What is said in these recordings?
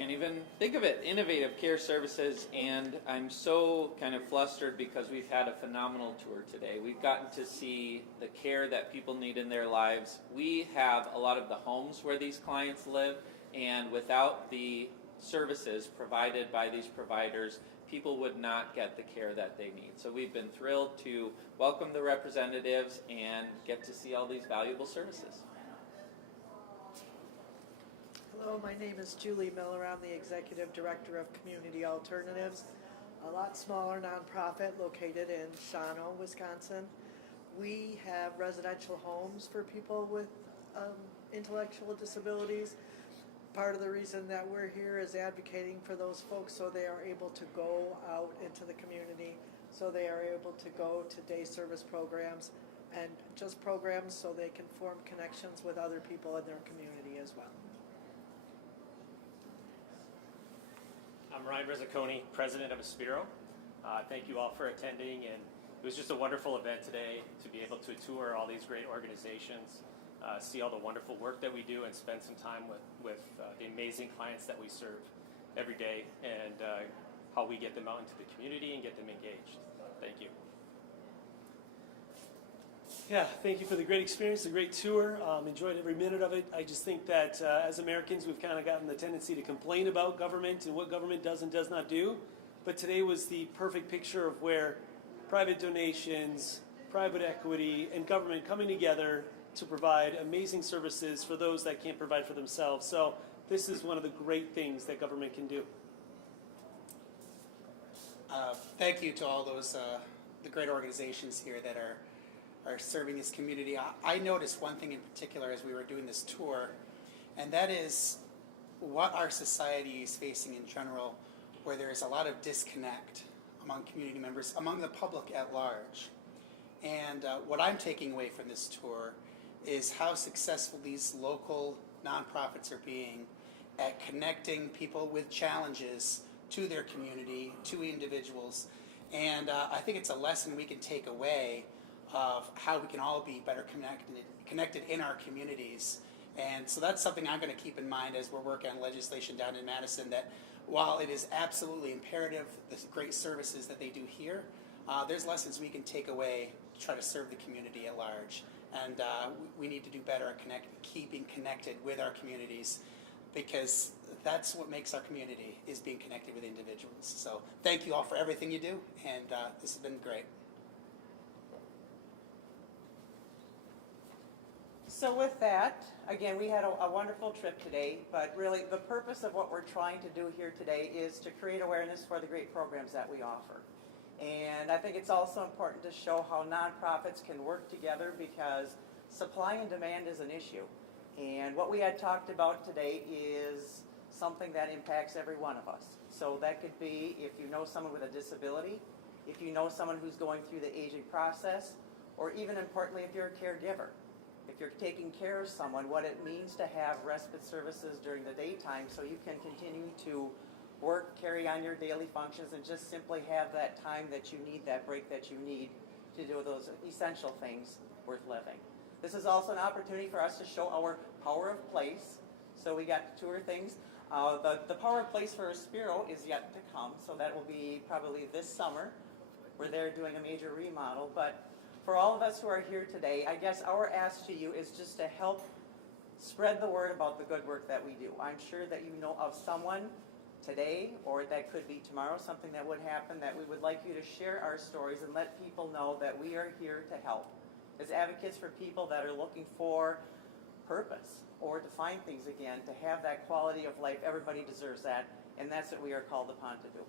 can't even think of it. Innovative care services, and I'm so kind of flustered because we've had a phenomenal tour today. We've gotten to see the care that people need in their lives. We have a lot of the homes where these clients live, and without the services provided by these providers, people would not get the care that they need. So we've been thrilled to welcome the representatives and get to see all these valuable services. Hello, my name is Julie Miller. I'm the Executive Director of Community Alternatives, a lot smaller nonprofit located in Shawano, Wisconsin. We have residential homes for people with intellectual disabilities. Part of the reason that we're here is advocating for those folks so they are able to go out into the community, so they are able to go to day service programs and just programs so they can form connections with other people in their community as well. I'm Ryan Rezzaconi, president of Aspiro. Thank you all for attending, and it was just a wonderful event today to be able to tour all these great organizations, see all the wonderful work that we do, and spend some time with the amazing clients that we serve every day, and how we get them out into the community and get them engaged. Thank you. Yeah, thank you for the great experience, the great tour. Enjoyed every minute of it. I just think that as Americans, we've kind of gotten the tendency to complain about government and what government does and does not do. But today was the perfect picture of where private donations, private equity, and government coming together to provide amazing services for those that can't provide for themselves. So this is one of the great things that government can do. Thank you to all those the great organizations here that are serving this community. I noticed one thing in particular as we were doing this tour, and that is what our society is facing in general, where there is a lot of disconnect among community members, among the public at large. And what I'm taking away from this tour is how successful these local nonprofits are being at connecting people with challenges to their community, to individuals. And I think it's a lesson we can take away of how we can all be better connected in our communities. And so that's something I'm going to keep in mind as we're working on legislation down in Madison, that while it is absolutely imperative, the great services that they do here, there's lessons we can take away to try to serve the community at large. And we need to do better at keeping connected with our communities, because that's what makes our community, is being connected with individuals. So thank you all for everything you do, and this has been great. So with that, again, we had a wonderful trip today, but really the purpose of what we're trying to do here today is to create awareness for the great programs that we offer. And I think it's also important to show how nonprofits can work together, because supply and demand is an issue. And what we had talked about today is something that impacts every one of us. So that could be if you know someone with a disability, if you know someone who's going through the aging process, or even importantly, if you're a caregiver. If you're taking care of someone, what it means to have respite services during the daytime so you can continue to work, carry on your daily functions, and just simply have that time that you need, that break that you need to do those essential things worth living. This is also an opportunity for us to show our power of place. So we got to tour things. The power of place for Aspiro is yet to come, so that will be probably this summer. We're there doing a major remodel, but for all of us who are here today, I guess our ask to you is just to help spread the word about the good work that we do. I'm sure that you know of someone today, or that could be tomorrow, something that would happen, that we would like you to share our stories and let people know that we are here to help. As advocates for people that are looking for purpose, or to find things again, to have that quality of life, everybody deserves that, and that's what we are called upon to do.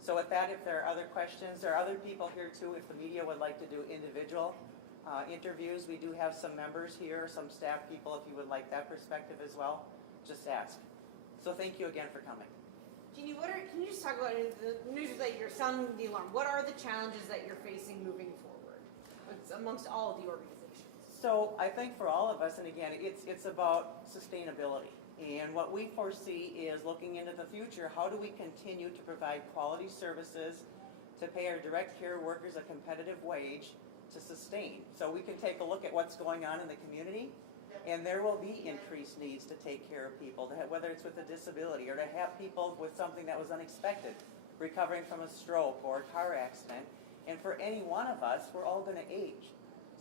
So with that, if there are other questions, there are other people here too. If the media would like to do individual interviews, we do have some members here, some staff people, if you would like that perspective as well, just ask. So thank you again for coming. Jeannie, can you just talk about the news that you're sounding the alarm? What are the challenges that you're facing moving forward amongst all of the organizations? So I think for all of us, and again, it's about sustainability. And what we foresee is looking into the future, how do we continue to provide quality services to pay our direct care workers a competitive wage to sustain? So we can take a look at what's going on in the community, And there will be increased needs to take care of people, whether it's with a disability or to have people with something that was unexpected, recovering from a stroke or a car accident. And for any one of us, we're all going to age.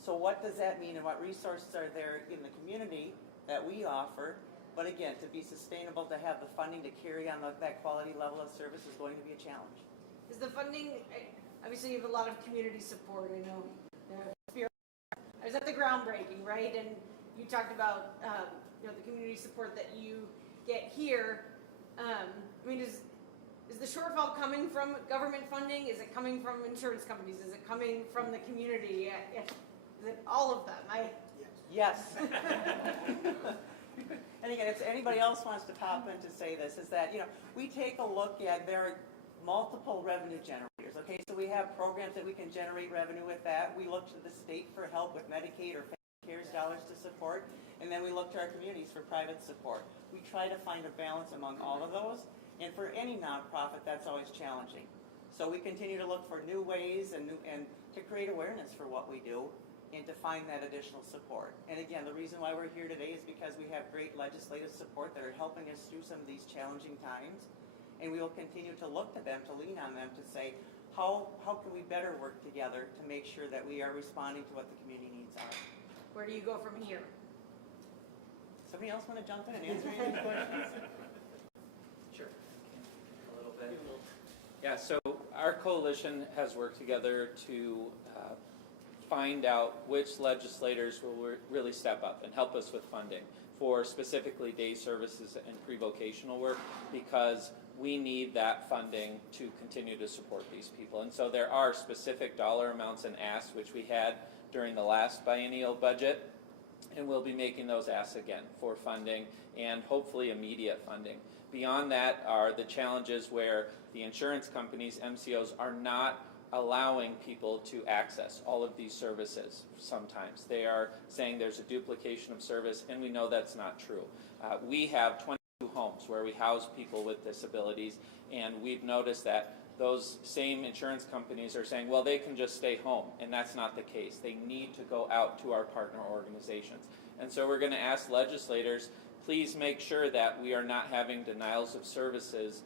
So what does that mean, and what resources are there in the community that we offer? But again, to be sustainable, to have the funding to carry on that quality level of service is going to be a challenge. Is the funding, obviously you have a lot of community support, I know. I was at the groundbreaking, right? And you talked about the community support that you get here. I mean, is the shortfall coming from government funding? Is it coming from insurance companies? Is it coming from the community? Is it all of them? Yes. And again, if anybody else wants to pop in to say this, is that, we take a look at, there are multiple revenue generators, okay? So we have programs that we can generate revenue with that. We look to the state for help with Medicaid or Family Cares dollars to support, and then we look to our communities for private support. We try to find a balance among all of those, and for any nonprofit, that's always challenging. So we continue to look for new ways and to create awareness for what we do, and to find that additional support. And again, the reason why we're here today is because we have great legislative support that are helping us through some of these challenging times. And we will continue to look to them, to lean on them, to say, how can we better work together to make sure that we are responding to what the community needs are. Where do you go from here? Somebody else want to jump in and answer any of these questions? Sure. A little bit. Yeah, so our coalition has worked together to find out which legislators will really step up and help us with funding for specifically day services and pre-vocational work, because we need that funding to continue to support these people. And so there are specific dollar amounts and asks which we had during the last biennial budget, and we'll be making those asks again for funding and hopefully immediate funding. Beyond that are the challenges where the insurance companies, MCOs, are not allowing people to access all of these services sometimes. They are saying there's a duplication of service, and we know that's not true. We have 22 homes where we house people with disabilities, and we've noticed that those same insurance companies are saying, well, they can just stay home, and that's not the case. They need to go out to our partner organizations. And so we're going to ask legislators, please make sure that we are not having denials of services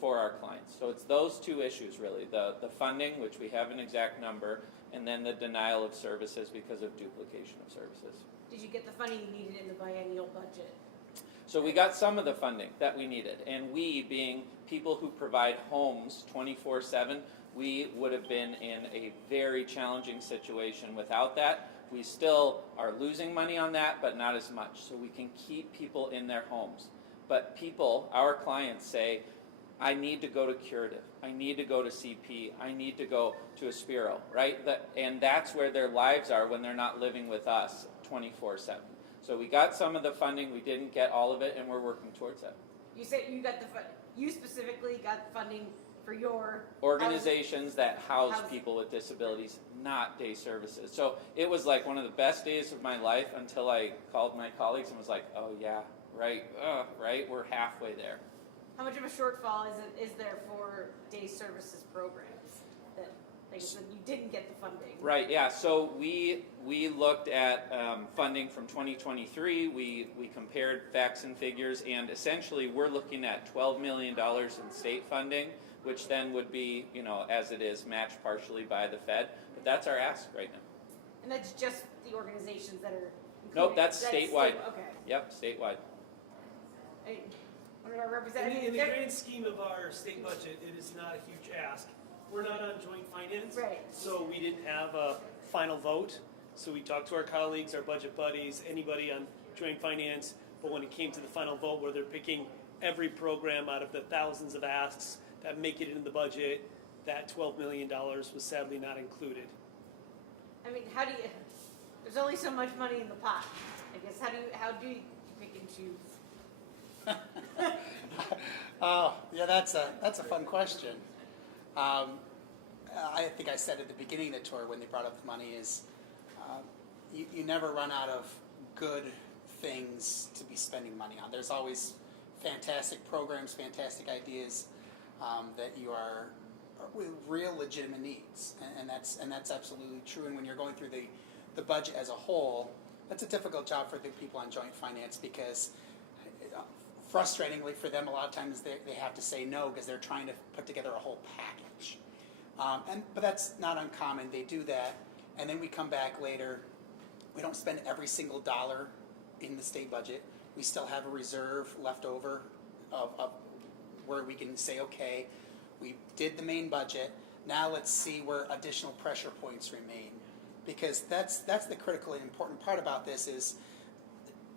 for our clients. So it's those two issues really, the funding, which we have an exact number, and then the denial of services because of duplication of services. Did you get the funding you needed in the biennial budget? So we got some of the funding that we needed, and we, being people who provide homes 24/7, we would have been in a very challenging situation without that. We still are losing money on that, but not as much, so we can keep people in their homes. But people, our clients, say, I need to go to Curative, I need to go to CP, I need to go to Aspiro, right? And that's where their lives are when they're not living with us 24/7. So we got some of the funding, we didn't get all of it, and we're working towards that. You said you got you specifically got funding for your organizations that house people with disabilities, not day services. So it was like one of the best days of my life until I called my colleagues and was like, oh yeah, right, we're halfway there. How much of a shortfall is there for day services programs that, like you said, you didn't get the funding? Right, yeah, so we looked at funding from 2023, we compared facts and figures, and essentially we're looking at $12 million in state funding, which then would be, as it is, matched partially by the Fed, but that's our ask right now. And that's just the organizations that are included? Nope, that's statewide. Okay. Yep, statewide. One of our representatives. In the grand scheme of our state budget, it is not a huge ask. We're not on joint finance, right? So we didn't have a final vote. So we talked to our colleagues, our budget buddies, anybody on joint finance. But when it came to the final vote, where they're picking every program out of the thousands of asks that make it in the budget, that $12 million was sadly not included. I mean, how do you? There's only so much money in the pot. I guess how do you pick and choose? Oh, yeah, that's a fun question. I think I said at the beginning of the tour when they brought up the money is you never run out of good things to be spending money on. There's always fantastic programs, fantastic ideas that you are with real legitimate needs, and that's absolutely true. And when you're going through the budget as a whole, that's a difficult job for the people on joint finance because frustratingly for them, a lot of times they have to say no because they're trying to put together a whole package. But that's not uncommon. They do that, and then we come back later. We don't spend every single dollar in the state budget. We still have a reserve left over of where we can say, okay, we did the main budget. Now let's see where additional pressure points remain, because that's the critically important part about this is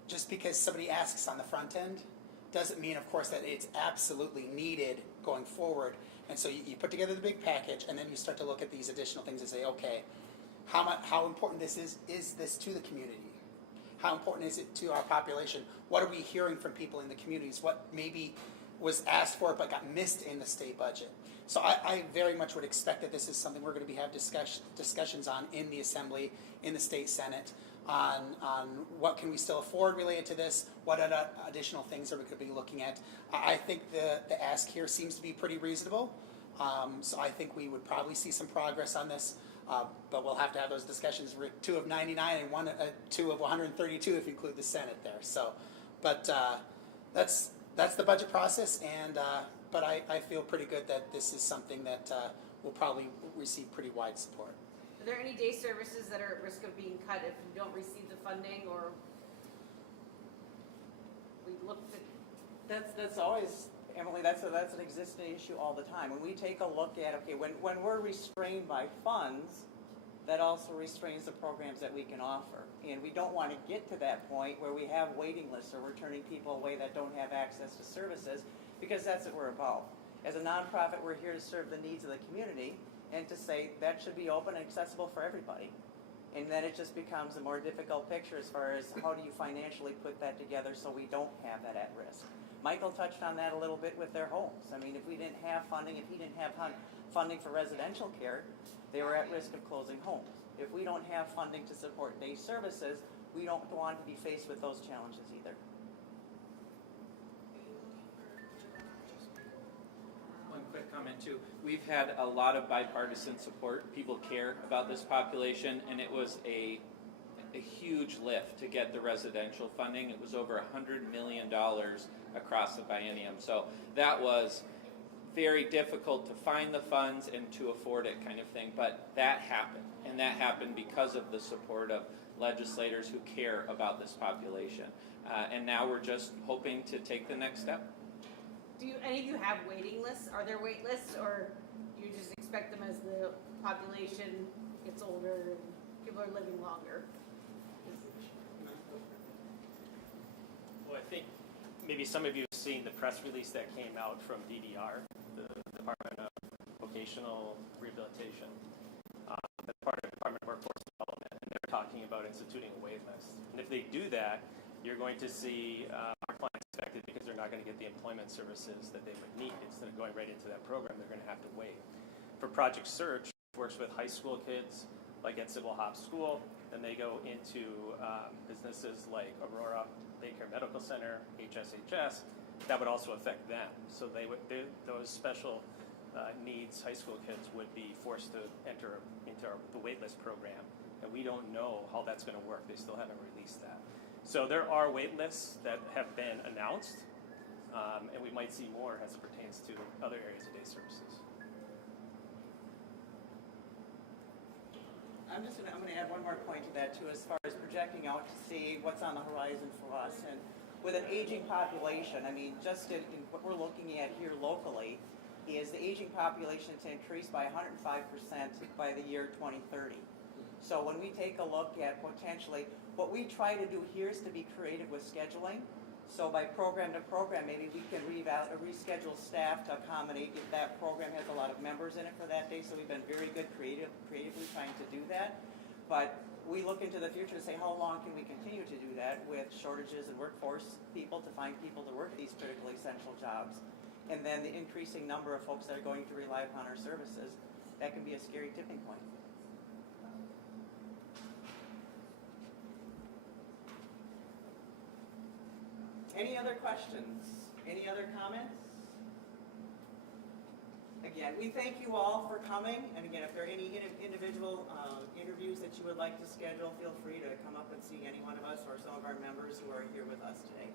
just because somebody asks on the front end doesn't mean, of course, that it's absolutely needed going forward. And so you put together the big package, and then you start to look at these additional things and say, okay, how important this is this to the community? How important is it to our population? What are we hearing from people in the communities? What maybe was asked for but got missed in the state budget? So I very much would expect that this is something we're going to have discussions on in the Assembly, in the State Senate, on what can we still afford related to this, what other additional things are we could be looking at. I think the ask here seems to be pretty reasonable, so I think we would probably see some progress on this, but we'll have to have those discussions. We're 2 of 99 and 2 of 132 if you include the Senate there. So, but that's the budget process, and but I feel pretty good that this is something that will probably receive pretty wide support. Are there any day services that are at risk of being cut if you don't receive the funding, or we looked at? That's always, Emily, that's an existing issue all the time. When we take a look at, okay, when we're restrained by funds, that also restrains the programs that we can offer. And we don't want to get to that point where we have waiting lists or we're turning people away that don't have access to services, because that's what we're about. As a nonprofit, we're here to serve the needs of the community and to say that should be open and accessible for everybody. And then it just becomes a more difficult picture as far as how do you financially put that together so we don't have that at risk. Michael touched on that a little bit with their homes. I mean, if we didn't have funding, if he didn't have funding for residential care, they were at risk of closing homes. If we don't have funding to support day services, we don't want to be faced with those challenges either. One quick comment too. We've had a lot of bipartisan support. People care about this population, and it was a huge lift to get the residential funding. It was over $100 million across the biennium. So that was very difficult to find the funds and to afford it, kind of thing. But that happened, and that happened because of the support of legislators who care about this population. And now we're just hoping to take the next step. Do any of you have waiting lists? Are there wait lists, or do you just expect them as the population gets older and people are living longer? Well, I think maybe some of you have seen the press release that came out from DDR, the Department of Vocational Rehabilitation. That's part of the Department of Workforce Development, and they're talking about instituting a wait list. And if they do that, you're going to see our clients affected because they're not going to get the employment services that they would need. Instead of going right into that program, they're going to have to wait. For Project Search, which works with high school kids, like at Civil Hop School, and they go into businesses like Aurora Daycare Medical Center, HSHS, that would also affect them. So those special needs high school kids would be forced to enter into the waitlist program, and we don't know how that's going to work. They still haven't released that. So there are wait lists that have been announced, and we might see more as it pertains to other areas of day services. I'm going to add one more point to that too, as far as projecting out to see what's on the horizon for us. And with an aging population, I mean, just in what we're looking at here locally, is the aging population to increase by 105% by the year 2030. So when we take a look at potentially, what we try to do here is to be creative with scheduling. So by program to program, maybe we can reschedule staff to accommodate if that program has a lot of members in it for that day. So we've been very good creatively trying to do that. But we look into the future to say, how long can we continue to do that with shortages in workforce people to find people to work these critically essential jobs? And then the increasing number of folks that are going to rely upon our services, that can be a scary tipping point. Any other questions? Any other comments? again, we thank you all for coming. And again, if there are any individual interviews that you would like to schedule, feel free to come up and see any one of us or some of our members who are here with us today.